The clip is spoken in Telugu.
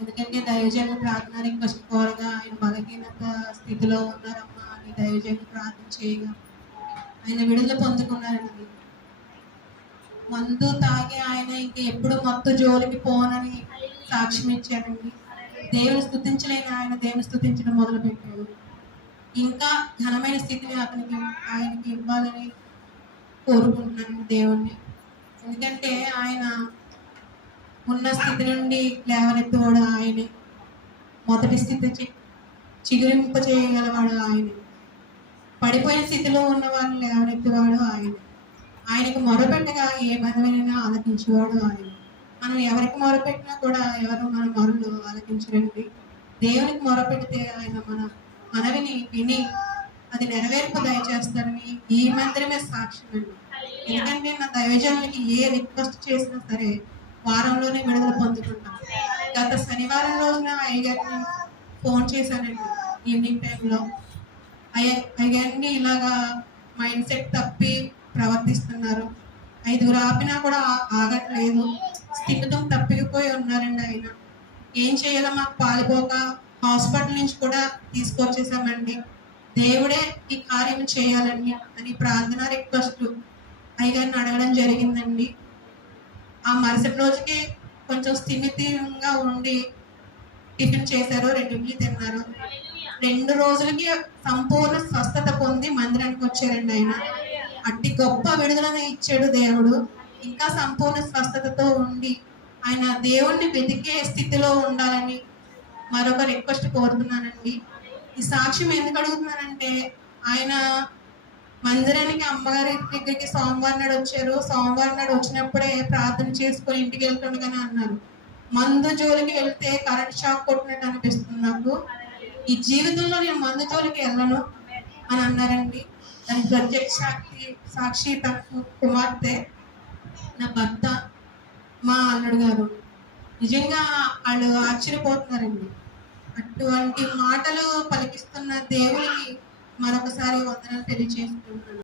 ఎందుకంటే దైవజనులు ప్రార్థన రిక్వెస్ట్ కోరగా ఆయన బలహీనత స్థితిలో ఉన్నారమ్మా అని దైవజనులు ప్రార్థన చేయగా ఆయన విడుదల పొందుకున్నారండి. మందు తాగి ఆయన ఇంక ఎప్పుడు మత్తు జోలికి పోనని సాక్ష్యం ఇచ్చారండి. దేవుని స్తుతించలేని ఆయన దేవుని స్తుతించడం మొదలు పెట్టాడు. ఇంకా ఘనమైన స్థితిని ఆయనకి ఇవ్వాలని కోరుకుంటున్నాను దేవుణ్ణి. ఎందుకంటే ఆయన ఉన్న స్థితి నుండి లేవనెత్తువాడు ఆయనే. మొదటి స్థితి చిగురింప చేయగలవాడు ఆయనే. పడిపోయిన స్థితిలో ఉన్న వారిని లేవనెత్తువాడు ఆయనే. ఆయనకు మొరపెట్టగా ఏ మనమైనా ఆలకించేవాడు ఆయన. మనం ఎవరికి మొరపెట్టినా కూడా ఎవరు మన మొరలు ఆలకించరండి. దేవునికి మొరపెడితే ఆయన మన మనవిని విని అది నెరవేర్పు దయచేస్తారని ఈ మందిరమే సాక్ష్యం అండి. ఎందుకంటే నా దైవజనులకి ఏ రిక్వెస్ట్ చేసినా సరే వారంలోనే విడుదల పొందుకుంటాం. గత శనివారం రోజున అయ్యగారిని ఫోన్ చేశానండి ఈవినింగ్ టైంలో. అయ్యగారిని ఇలాగా మైండ్ సెట్ తప్పి ప్రవర్తిస్తున్నారు, 5 ఆపినా కూడా ఆగట్లేదు, స్థిమితం తప్పిపోయి ఉన్నారండి ఆయన. ఏం చేయాలో మాకు పాలిపోక హాస్పిటల్ నుంచి కూడా తీసుకొచ్చేసామండి. దేవుడే ఈ కార్యం చేయాలండి అని ప్రార్థన రిక్వెస్ట్ అయ్యగారిని అడగడం జరిగిందండి. ఆ మరుసటి రోజుకి కొంచెం స్థిమితంగా ఉండి టిఫిన్ చేశారు, 2 ఇడ్లీ తిన్నారు. 2 రోజులకి సంపూర్ణ స్వస్థత పొంది మందిరానికి వచ్చారండి ఆయన. అట్టి గొప్ప విడుదలను ఇచ్చాడు దేవుడు. ఇంకా సంపూర్ణ స్వస్థతతో ఉండి ఆయన దేవుణ్ణి వెతికే స్థితిలో ఉండాలని మరొక రిక్వెస్ట్ కోరుతున్నానండి. ఈ సాక్ష్యం ఎందుకు అడుగుతున్నానంటే ఆయన మందిరానికి అమ్మగారి దగ్గరికి సోమవారం నాడు వచ్చారు. సోమవారం నాడు వచ్చినప్పుడే ప్రార్థన చేసుకొని ఇంటికి వెళ్తుండగానే అన్నారు, మందు జోలికి వెళ్తే కరెంట్ షాక్ కొట్టినట్టు అనిపిస్తుంది నాకు, ఈ జీవితంలో నేను మందు జోలికి వెళ్ళను అని అన్నారండి. దానికి ప్రత్యక్ష సాక్షి తనకు కుమార్తె, నా భర్త, మా అల్లుడు గారు. నిజంగా వాళ్ళు ఆశ్చర్యపోతున్నారండి. అటువంటి మాటలు పలికిస్తున్న దేవునికి మరొకసారి వందనాలు తెలియజేసుకుంటున్నాను.